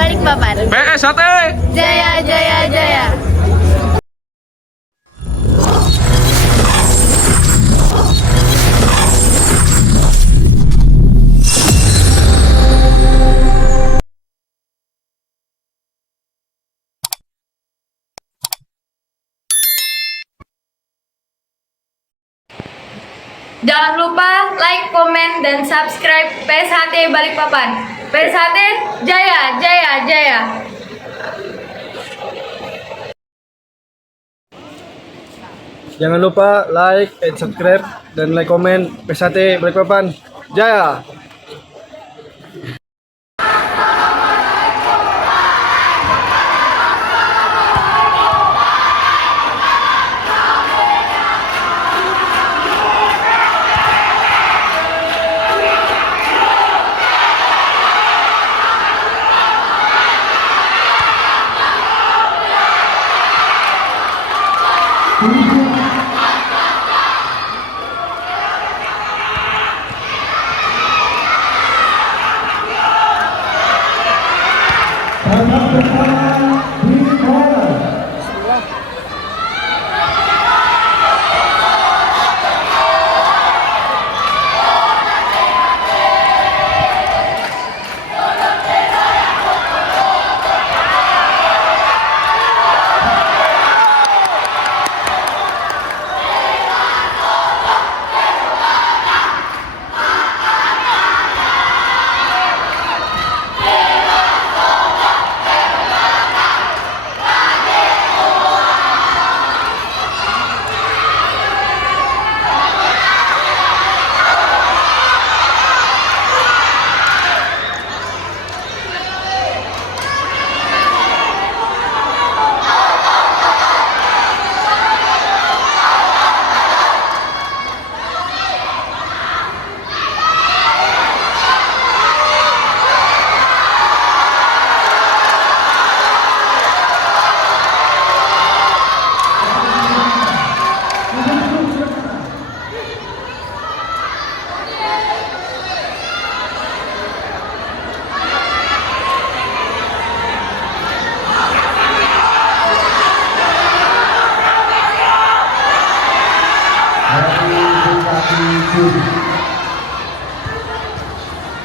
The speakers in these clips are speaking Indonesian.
Balikpapan. PSHT Jaya Jaya Jaya. Jangan lupa like, komen, dan subscribe PSHT Balikpapan. PSHT Jaya Jaya Jaya. Jangan lupa like and subscribe dan like komen PSHT Balikpapan Jaya.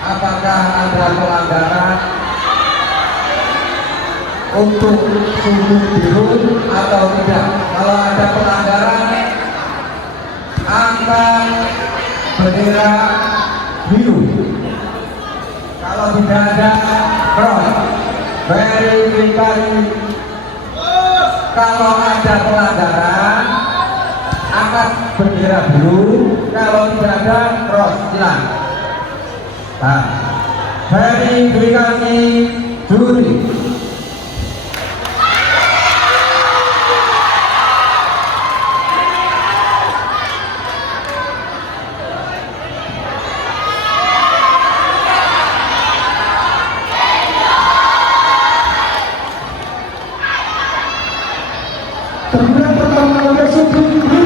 Apakah ada pelanggaran untuk sumbu biru atau tidak? Kalau ada pelanggaran, angkat bendera biru. Kalau tidak ada, cross. Verifikasi. Kalau ada pelanggaran, angkat bendera biru. Kalau tidak ada, cross. Silakan. Nah, verifikasi juri. Terminal pertama besok biru.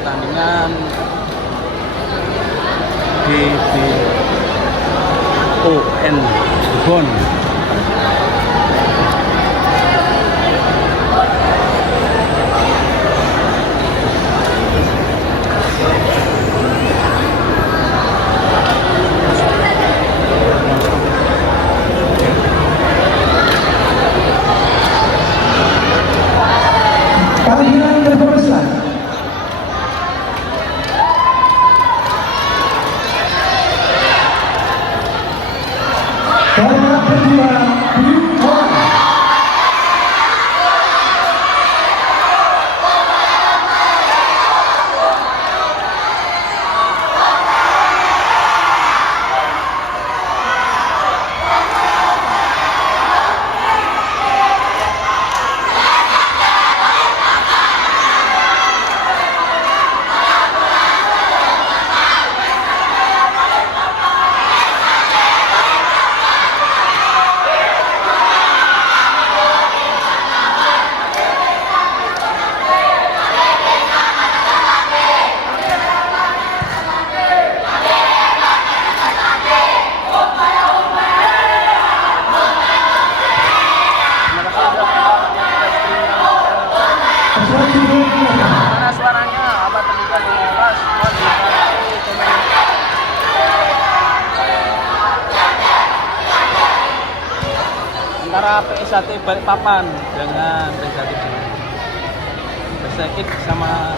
pertandingan BBON Cirebon. Panggilan berpesan. antara PSAT Balikpapan dengan PSAT Persekit sama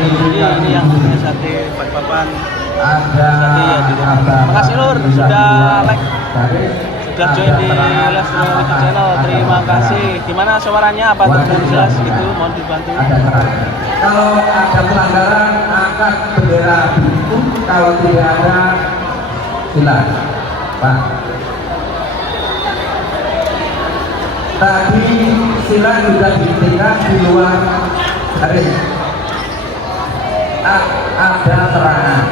ini yang PSAT Balikpapan. Terima kasih Lur sudah like, sudah join di Lestari YouTube channel. Terima kasih. Gimana suaranya? Apa terdengar jelas gitu? Mohon dibantu. Kalau ada pelanggaran angkat bendera biru, kalau tidak ada silakan Pak. Tadi silang sudah dihentikan di luar garis. Ada serangan.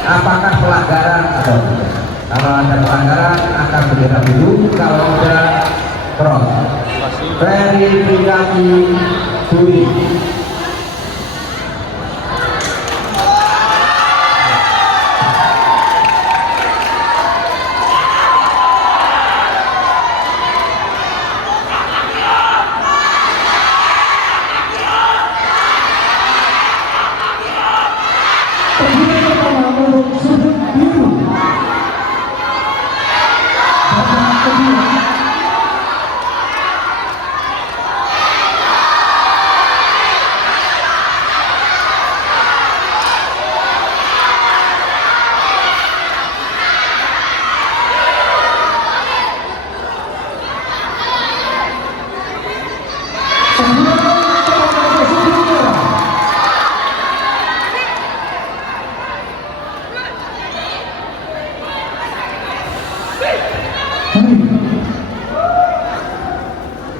Apakah pelanggaran atau tidak? Kalau ada pelanggaran akan bendera biru, kalau ada cross. Verifikasi Dwi.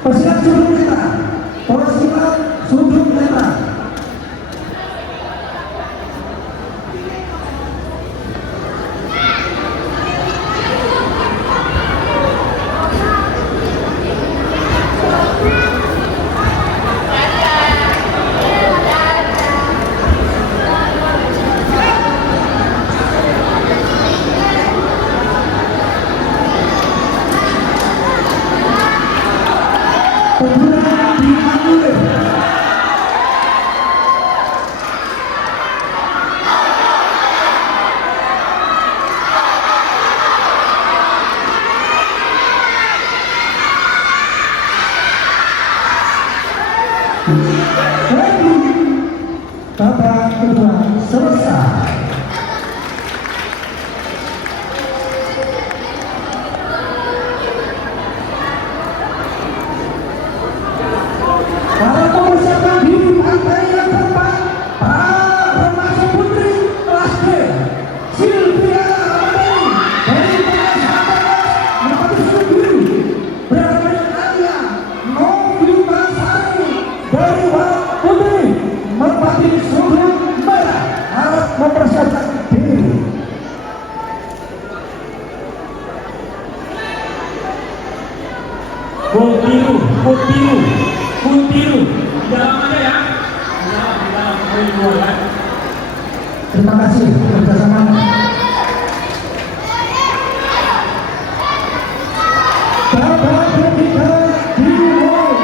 Persiap sudut netral, persiap sudut netral. Pembunuhan dianulir. Babak kedua selesai. Para mempersiapkan diri partai yang keempat, para remaja putri kelas D, Sylvia Ramadhani dari PSATS merpati sudut biru, bersama Alia Novita Sari dari warna putih merpati sudut merah, harus mempersiapkan diri. Full biru, di dalam aja ya. Di dalam poin 2 ya. Terima kasih kerjasamanya. Babak ketiga dimulai.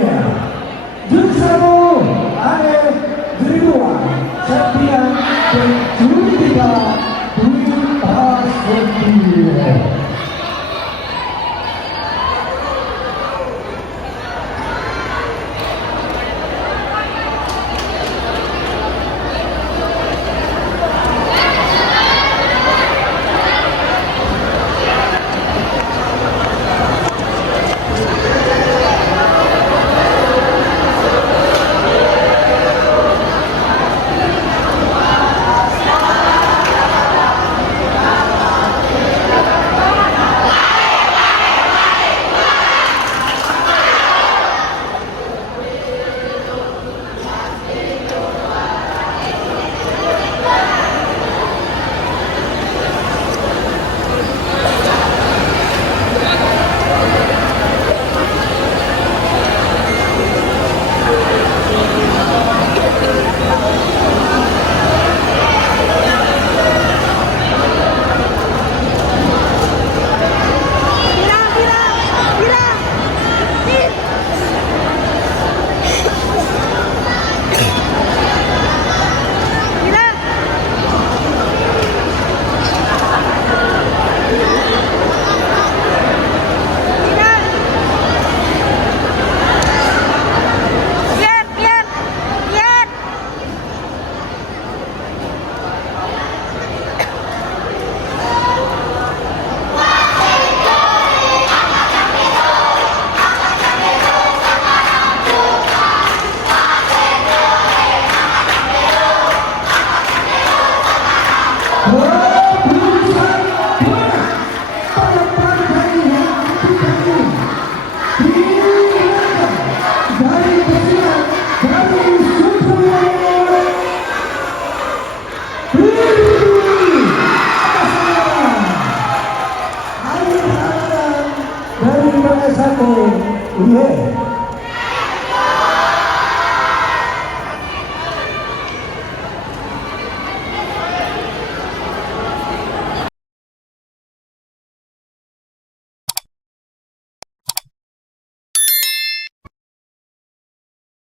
Daniel.